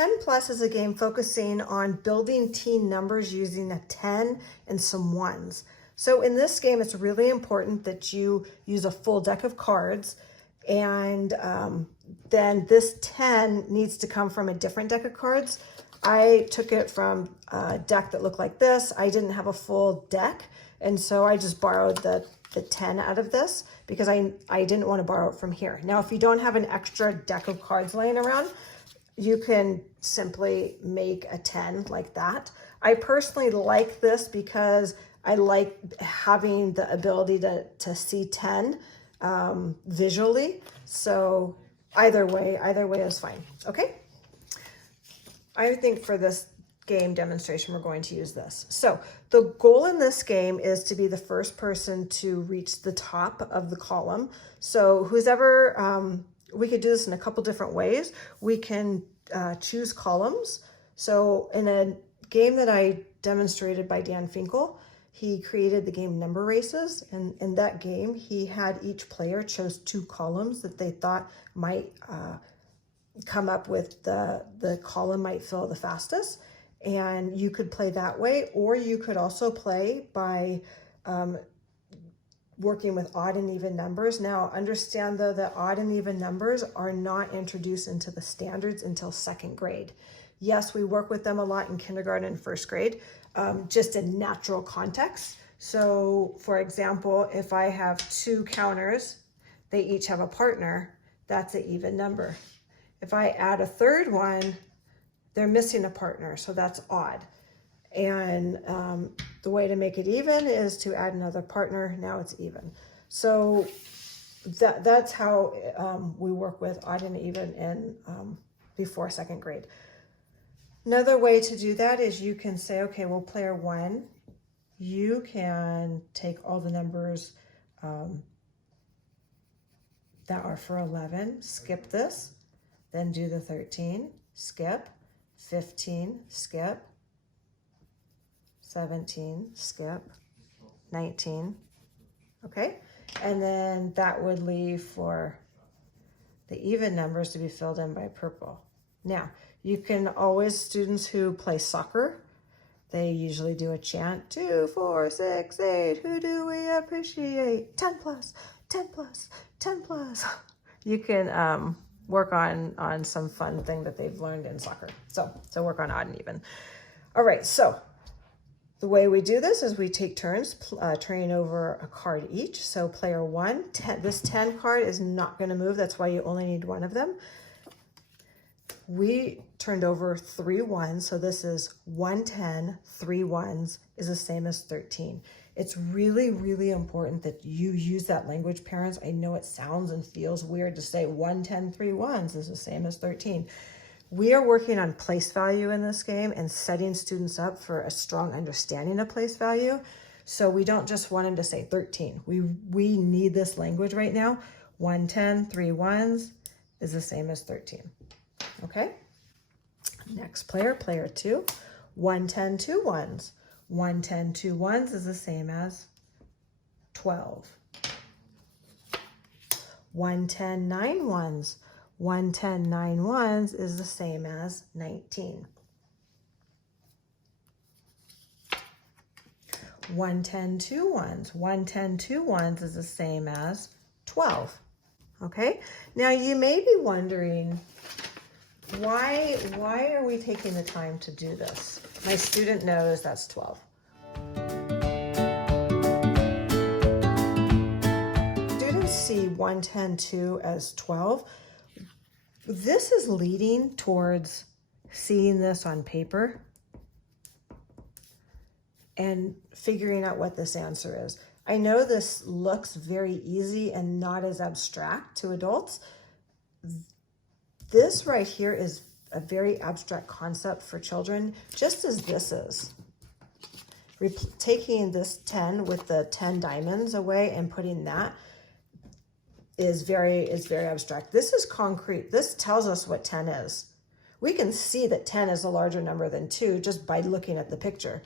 10 Plus is a game focusing on building teen numbers using a 10 and some ones. So in this game, it's really important that you use a full deck of cards, and then this 10 needs to come from a different deck of cards. I took it from a deck that looked like this. I didn't have a full deck, and so I just borrowed the 10 out of this because I didn't want to borrow it from here. Now, if you don't have an extra deck of cards laying around, you can simply make a 10 like that. I personally like this because I like having the ability to see 10 visually. So either way is fine. Okay. I think for this game demonstration, we're going to use this. So the goal in this game is to be the first person to reach the top of the column. So who's ever, we could do this in a couple different ways. We can choose columns. So in a game that I demonstrated by Dan Finkel, he created the game Number Races. And in that game, he had each player chose 2 columns that they thought might come up with the column might fill the fastest. And you could play that way, or you could also play by working with odd and even numbers. Now, understand though that odd and even numbers are not introduced into the standards until 2nd grade. Yes, we work with them a lot in kindergarten and 1st grade, just in natural context. So for example, if I have 2 counters, they each have a partner, that's an even number. If I add a 3rd one, they're missing a partner, so that's odd. And the way to make it even is to add another partner. Now it's even. So that's how we work with odd and even in before 2nd grade. Another way to do that is you can say, okay, well, player 1, you can take all the numbers that are for 11, skip this, then do the 13, skip, 15, skip, 17, skip, 19, okay? And then that would leave for the even numbers to be filled in by purple. Now, you can always, students who play soccer, they usually do a chant, 2, 4, 6, 8, who do we appreciate? 10 plus, 10 plus, 10 plus. You can work on some fun thing that they've learned in soccer. So work on odd and even. All right, so the way we do this is we take turns turning over a card each. So player 1, this 10 card is not going to move. That's why you only need 1 of them. We turned over 3 ones. So this is 1 10, 3 ones is the same as 13. It's really, really important that you use that language, parents. I know it sounds and feels weird to say 1 10, 3 ones is the same as 13. We are working on place value in this game and setting students up for a strong understanding of place value. So we don't just want them to say 13. We need this language right now. 1 10, 3 ones is the same as 13. Okay? Next player, player 2, 1 10, 2 ones. 1 10, 2 ones is the same as 12. 1 10, 9 ones. 1 10, 9 ones is the same as 19. 1 10, 2 ones. 1 10, 2 ones is the same as 12. Okay? Now you may be wondering, why are we taking the time to do this? My student knows that's 12. Students see 1 10, 2 as 12. This is leading towards seeing this on paper and figuring out what this answer is. I know this looks very easy and not as abstract to adults. This right here is a very abstract concept for children, just as this is. Taking this 10 with the 10 diamonds away and putting that is very abstract. This is concrete. This tells us what 10 is. We can see that 10 is a larger number than 2 just by looking at the picture.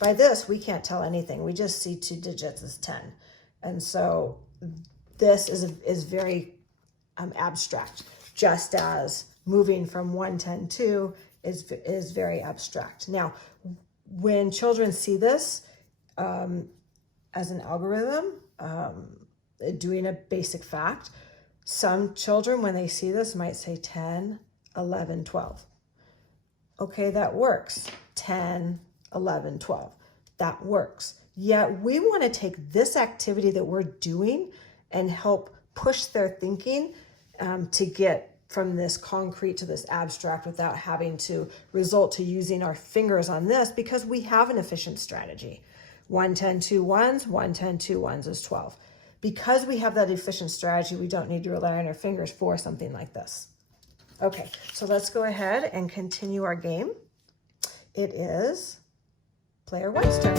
By this, we can't tell anything. We just see 2 digits as 10. And so this is very abstract, just as moving from 1 10 2 is very abstract. Now, when children see this as an algorithm, doing a basic fact, some children, when they see this, might say 10, 11, 12. Okay, that works. 10, 11, 12. That works. Yet we want to take this activity that we're doing and help push their thinking to get from this concrete to this abstract without having to result to using our fingers on this, because we have an efficient strategy. 1, 10, 2 ones, 1, 10, 2 ones is 12. Because we have that efficient strategy, we don't need to rely on our fingers for something like this. Okay, so let's go ahead and continue our game. It is player one's turn.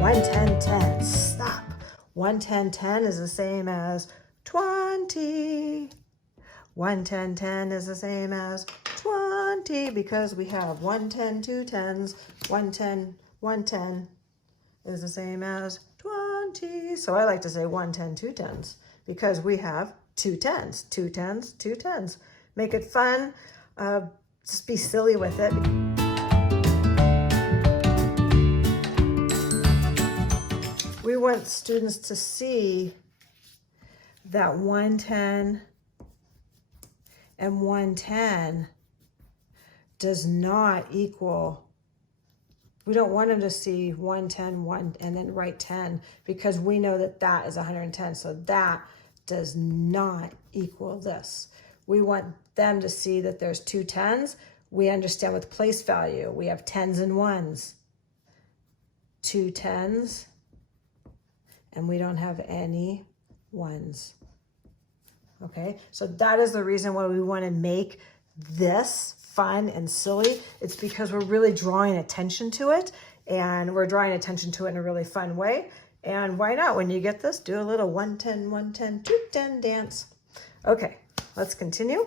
1, 10, 10. Stop. 1, 10, 10 is the same as 20. 1, 10, 10 is the same as 20 because we have 1, 10, 2 10s. 1, 10, 1, 10 is the same as 20. So I like to say 1, 10, 2 10s because we have 2 10s. 2 10s, 2 10s. Make it fun. Just be silly with it. We want students to see that 110 and 110 does not equal. We don't want them to see 110, 1 and then write 10 because we know that that is 110. So that does not equal this. We want them to see that there's 2 10s. We understand with place value, we have 10s and 1s. 2 10s. And we don't have any 1s. Okay, so that is the reason why we want to make this fun and silly. It's because we're really drawing attention to it, and we're drawing attention to it in a really fun way. And why not, when you get this, do a little 110, 110, 210 dance. Okay, let's continue.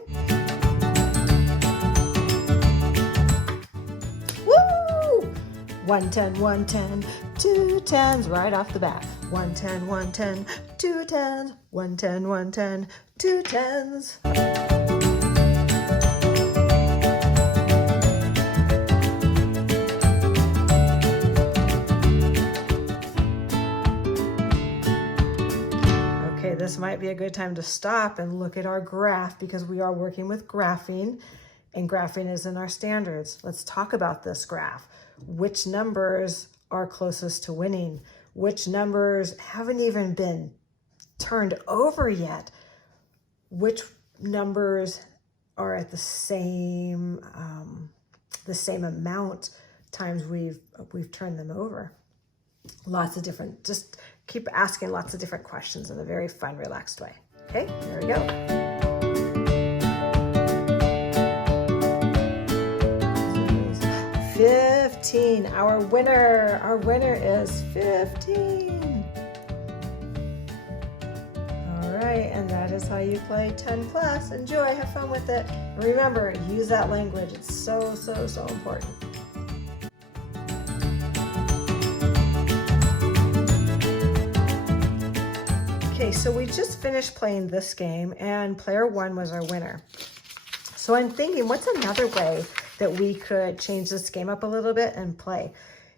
Woo! 110, 110, 2 10s right off the bat. 110, 110, 2 10s. 110, 110, 2 10s. Okay, this might be a good time to stop and look at our graph because we are working with graphing, and graphing is in our standards. Let's talk about this graph. Which numbers are closest to winning? Which numbers haven't even been turned over yet? Which numbers are at the same amount times we've turned them over? Lots of different, just keep asking lots of different questions in a very fun, relaxed way. Okay, there we go. 15, our winner. Our winner is 15. All right, and that is how you play 10 plus. Enjoy, have fun with it. And remember, use that language. It's so, so, so important. Okay, so we just finished playing this game, and player one was our winner. So I'm thinking, what's another way that we could change this game up a little bit and play?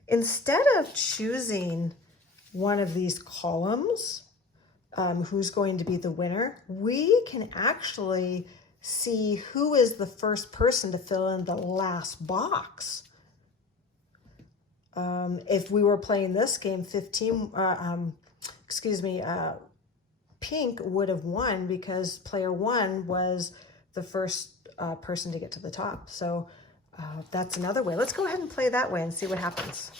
Instead of choosing one of these columns, who's going to be the winner, we can actually see who is the first person to fill in the last box. If we were playing this game, pink would have won because player one was the first person to get to the top. So that's another way. Let's go ahead and play that way and see what happens.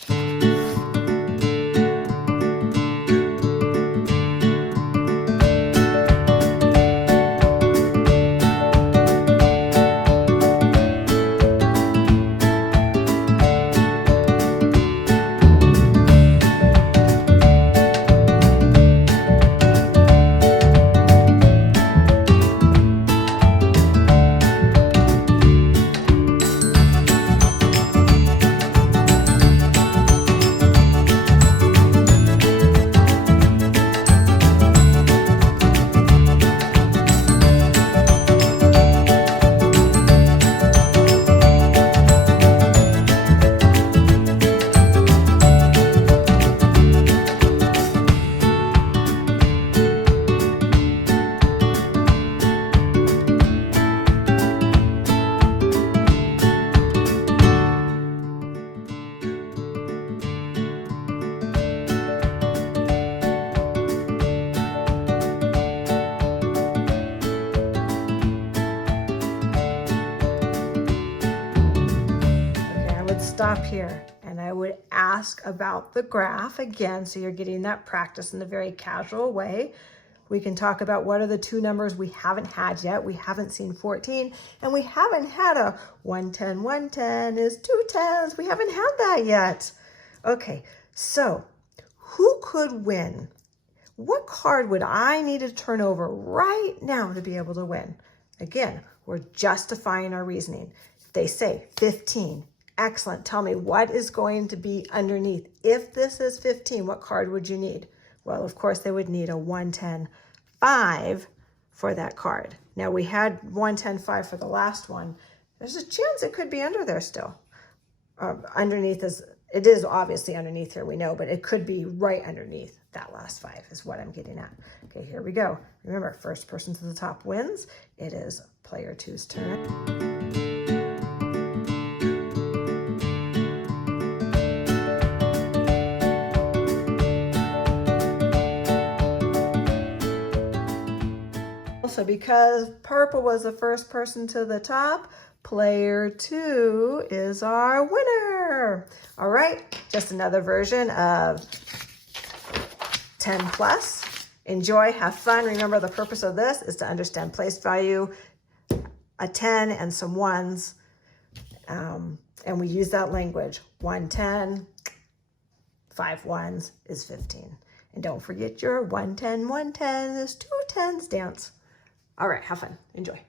stop here and I would ask about the graph again, so you're getting that practice in a very casual way. We can talk about what are the two numbers we haven't had yet. We haven't seen 14, and we haven't had a 110. 110 is 2 10s. We haven't had that yet. Okay, so who could win? What card would I need to turn over right now to be able to win? Again, we're justifying our reasoning. If they say 15, excellent. Tell me what is going to be underneath. If this is 15, what card would you need? Well, of course, they would need a 110 5 for that card. Now, we had 110 5 for the last one. There's a chance it could be under there still. Underneath it is obviously underneath here, we know, but it could be right underneath that last 5 is what I'm getting at. Okay, here we go. Remember, first person to the top wins. It is player 2's turn. So because purple was the first person to the top, player 2 is our winner. All right, just another version of 10 plus. Enjoy, have fun. Remember, the purpose of this is to understand place value, a 10 and some ones. And we use that language. 110, 5 ones is 15. And don't forget your 110, 110 is 2 10s dance. All right, have fun. Enjoy.